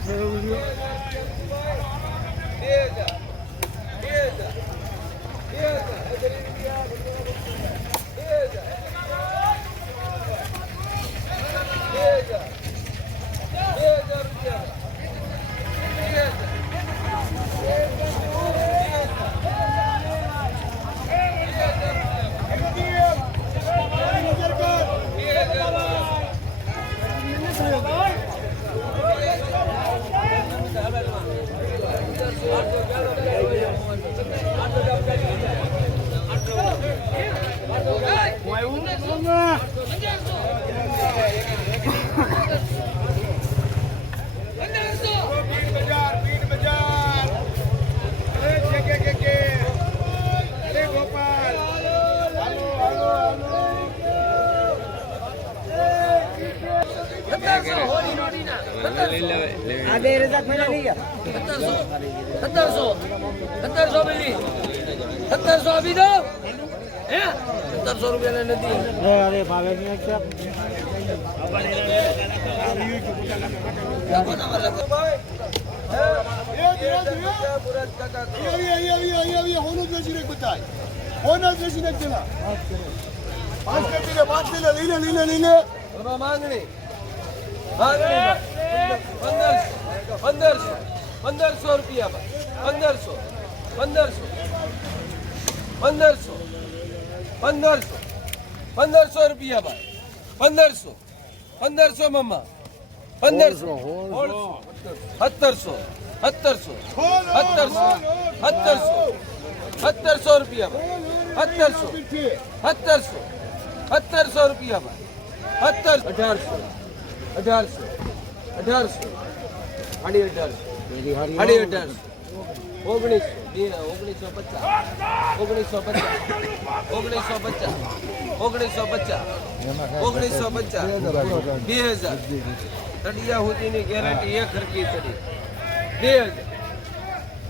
આ બે હજાર બે નહીં સત્તરસો સત્તરસો મિલી સત્તરસો આપી દો હે સત્તરસો રૂપિયા નથી અરે ભાવે માંગણી પંદરસો પંદરસો પંદરસો રૂપિયા પંદરસો પંદરસો પંદરસો પંદરસો પંદરસો રૂપિયા બા પંદરસો પંદરસો મમ્મા પંદરસો સત્તરસો સત્તરસો સત્તરસો સત્તરસો સત્તરસો રૂપિયા બા સત્તરસો સત્તરસો સત્તરસો રૂપિયા બા સત્તર અઢારસો અઢારસો. અઢારસો. સાડી અઢારસો. સાડી અઢારસો. ઓગણીસો. બે ઓગણીસો પચાસ. ઓગણીસો પચાસ. ઓગણીસો પચાસ. ઓગણીસો પચાસ. ઓગણીસો પચાસ. બે હજાર. તડિયા સુધીની ગેરંટી એક હરકી બે હજાર.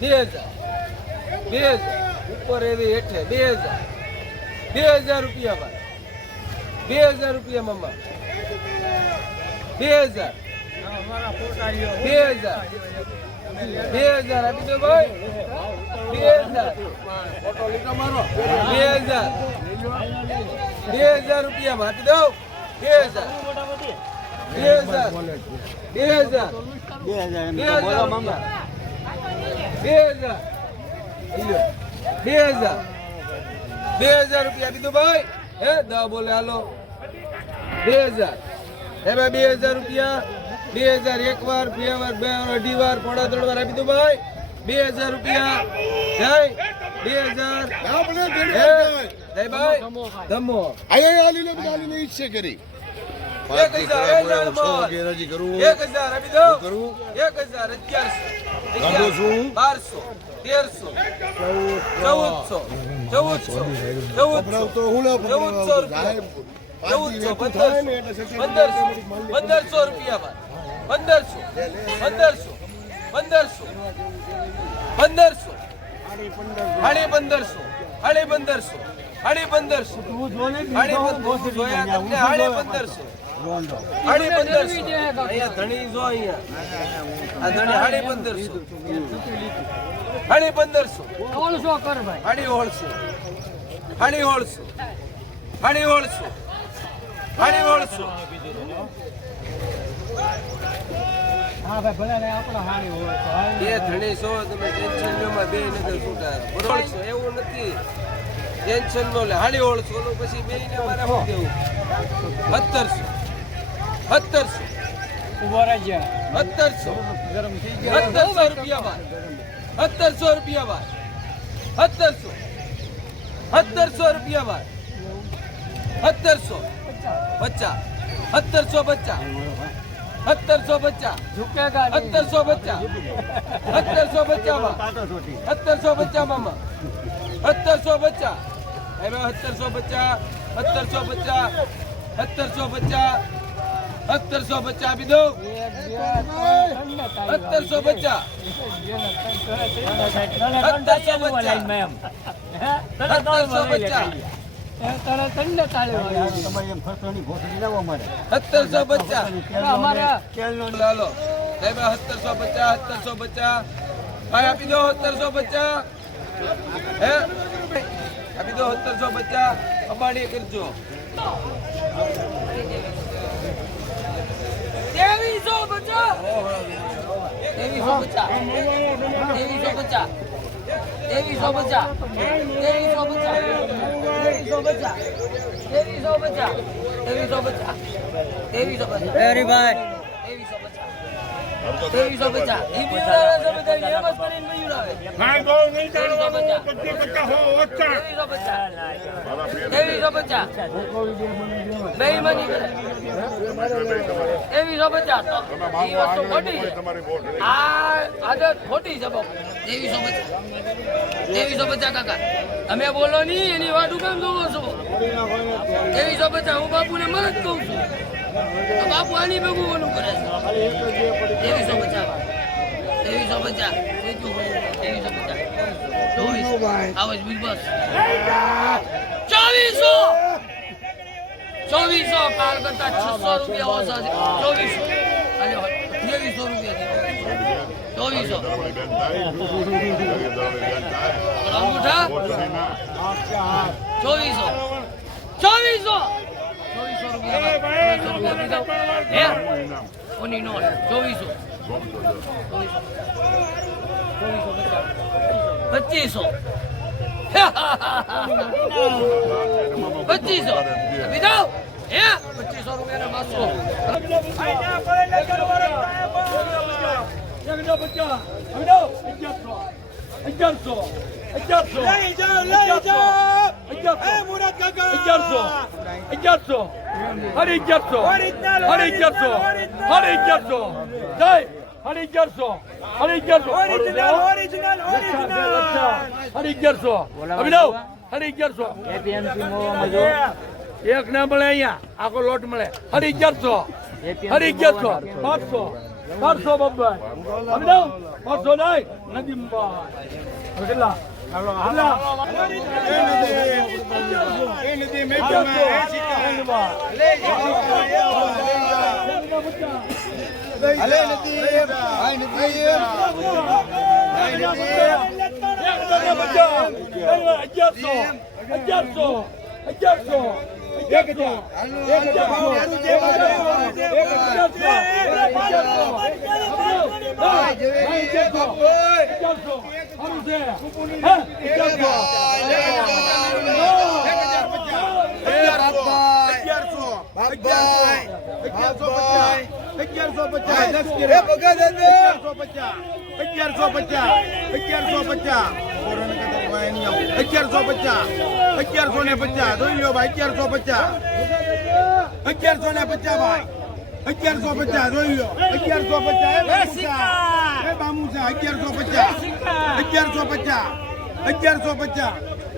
બે હજાર. બે હજાર. ઉપર એવી હેઠે બે હજાર. બે હજાર રૂપિયા બે હજાર રૂપિયા મમ્મા. બે હજાર બે હજાર બે હજાર આપી દો ભાઈ બે હજાર બે હજાર બે હજાર રૂપિયામાં આપી દો બે હજાર બે હજાર બે હજાર બે રૂપિયા ભાઈ હે દા બોલે હાલો બે હજાર હે ભાઈ બે હજાર રૂપિયા બે હજાર એક વાર બે વાર બે વાર અઢી વાર પોણા ત્રણ વાર આપી દો ભાઈ. બે હજાર રૂપિયા જય. બે હજાર. હે જય. ભાઈ. ધમો હજાર એક હજાર બોલ. એક હજાર આપી દો એક હજાર અગિયારસો. બારસો. તેરસો. ચૌદસો. ચૌદસો. ચૌદસો. ચૌદસો રૂપિયા. ચૌદસો પંદરસો. પંદરસો. પંદરસો રૂપિયા પંદરસો પંદરસો પંદરસો પંદરસો. સાડી પંદરસો સાડી પંદરસો સાડી પંદરસો. સાડી પંદરસો. સાડી પંદરસો. અહીંયા ધણી જો અહીંયા. આ ધણી સાડી પંદરસો. સાડી પંદરસો. સાડી ઓળસો સાડી ઓળસો સાડી ઓળસો સાડી ઓળસો બે ધણી છો તમે ટેન્શનમાં બે નગર છૂટા. બરોબર છો એવું નથી. ટેન્શન નો લે હાડી ઓળસો પછી બે ને મારે શું દેવું સત્તરસો સત્તરસો સત્તરસો સત્તરસો રૂપિયા બાદ સત્તરસો રૂપિયા બાદ સત્તરસો સત્તરસો રૂપિયા બાદ સત્તરસો પચાસ. સત્તરસો બચ્ચા સત્તરસો પચાસ. સત્તરસો બચ્ચા સત્તરસો બચ્ચામાં સત્તરસો બચ્ચામાં સત્તરસો બચ્ચા હવે સત્તરસો બચ્ચા સત્તરસો બચ્ચા સત્તરસો બચ્ચા સત્તરસો બચ્ચા આપી દો સત્તરસો બચ્ચા સત્તરસો બચ્ચા સત્તરસો પચાસ. સત્તરસો પચાસ. સત્તરસો પચાસ ભાઈ આપી દો સત્તરસો પચાસ. હે? આપી દો સત્તરસો પચાસ. અંબાણી કરજો. ત્રેવીસો પચાસ. ત્રેવીસો પચાસ. ત્રેવીસો પચાસ. તેવીસો પચાસ તેવીસો પચાસ તેવીસો પચાસ તેવીસો પચાસ તેવીસો પચાસ તેવીસો પચાસ તેવીસો પચાસ એવી પચાસ. ત્રેવીસો પચાસ. ત્રેવીસો ખોટી. આ આદત ખોટી છે બાપુ ત્રેવીસો પચાસ. ત્રેવીસો પચાસ કાકા. અમે બોલો નહીં એની વાત કેમ જોવો છો? ત્રેવીસો પચાસ. હું બાપુને મદદ કહું છું. બાપુ આની ભેગું ઓલું કરે છે. ત્રેવીસો પચાસ. ત્રેવીસો પચાસ. ત્રેવીસો પચાસ. ચોવીસો. આવો જ બિગ બોસ. ચોવીસો. ચોવીસો કાલ કરતા છસો રૂપિયા ઓછા છે. ચોવીસો. અને ત્રેવીસો રૂપિયા ચોવીસો. અંગૂઠા ચોવીસો. ચોવીસો. ચોવીસો રૂપિયા. ઓની નો ચોવીસો પચીસો પચીસો બીજો હે પચીસો રૂપિયાના માસો અગિયારસો અગિયારસો અગિયારસો અગિયારસો Haricatso! Haricatso! Haricatso! Dai! Haricatso! Haricatso! Original! Original! Original! Haricatso! Abhinav હરિગરસો APMC મોવામાં જો એક ના મળે અહીંયા આખો લોટ મળે હરિગરસો હરિગરસો પાંચસો પાંચસો બબ્બાઈ અભિનવ પાંચસો નહીં નદીમાં કેટલા અગિયારસો અગિયારસો અગિયારસો એક હજાર એક હજાર અગિયારસો પચાસ અગિયારસો પચાસ અગિયારસો પચાસ અગિયારસો ને પચાસ જોઈ લો ભાઈ અગિયારસો પચાસ અગિયારસો ને પચાસ ભાઈ અગિયારસો પચાસ જોઈ લો અગિયારસો પચાસ એ બામુસા અગિયારસો પચાસ અગિયારસો પચાસ અગિયારસો પચાસ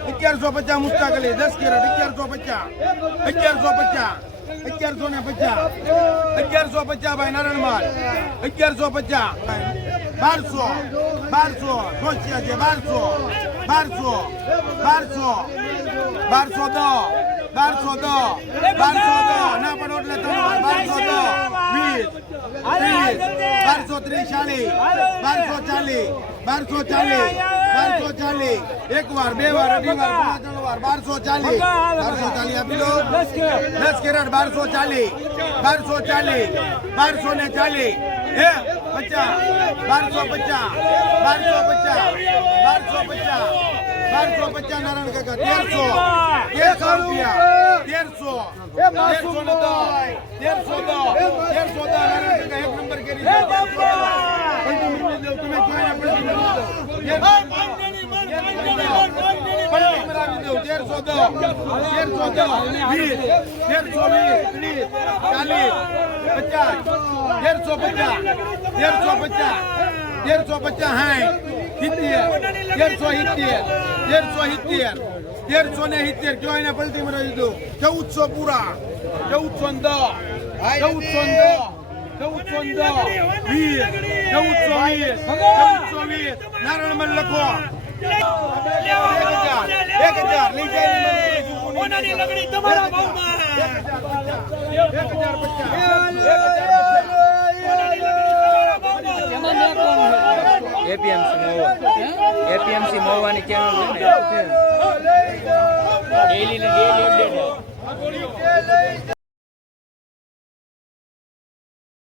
અગિયારસો પચાસ, મુસ્તાક અલી, દસ કેરેટ, અગિયારસો પચાસ અગિયારસો પચાસ. અગિયારસો ને પચાસ. અગિયારસો પચાસ ભાઈ નારણમાલ અગિયારસો પચાસ. બારસો. બારસો. છે બારસો. બારસો. બારસો. બારસો દો બારસો દો બારસો દો ના પડો એટલે ત્રણ બારસો દો વીસ. ત્રીસ બારસો ત્રીસ ચાલીસ. બારસો ચાલીસ. બારસો ચાલીસ. બારસો ચાલીસ. એક વાર બે વાર અઢી વાર પાંચ ત્રણ વાર બારસો ચાલીસ. બારસો ચાલીસ આપી દો. દસ કેરેટ બારસો ચાલીસ. બારસો ચાલીસ. બારસો ને ચાલીસ. હે? પચાસ. બારસો પચાસ. બારસો પચાસ. બારસો પચાસ. બારસો પચાસ નારાયણ કાકા તેરસો. તેરસો રૂપિયા. તેરસો. તેરસો ને દો તેરસો દો તેરસો દો નારાયણ કાકા એક નંબર કરી તેરસો દો તેરસો દો વીસ. તેરસો વીસ. ચાલીસ. પચાસ. તેરસો પચાસ. તેરસો પચાસ. તેરસો પચાસ. સાઠ. સિત્તેર. તેરસો સિત્તેર. તેરસો સિત્તેર તેરસો ને સિત્તેર કયો એને પલટી મરાવી દીધું ચૌદસો પૂરા ચૌદસો ને દસ ચૌદસો ને દસ ચૌદસો ને દસ વીસ ચૌદસો વીસ ચૌદસો વીસ નારાયણ લખો એક હજાર લઈ જાય એક હજાર પચાસ એપીએમસી મોવા. એપીએમસી મહુવાની ચેનલ છે ને ડેઈલી ને ડેઈલી અપડેટ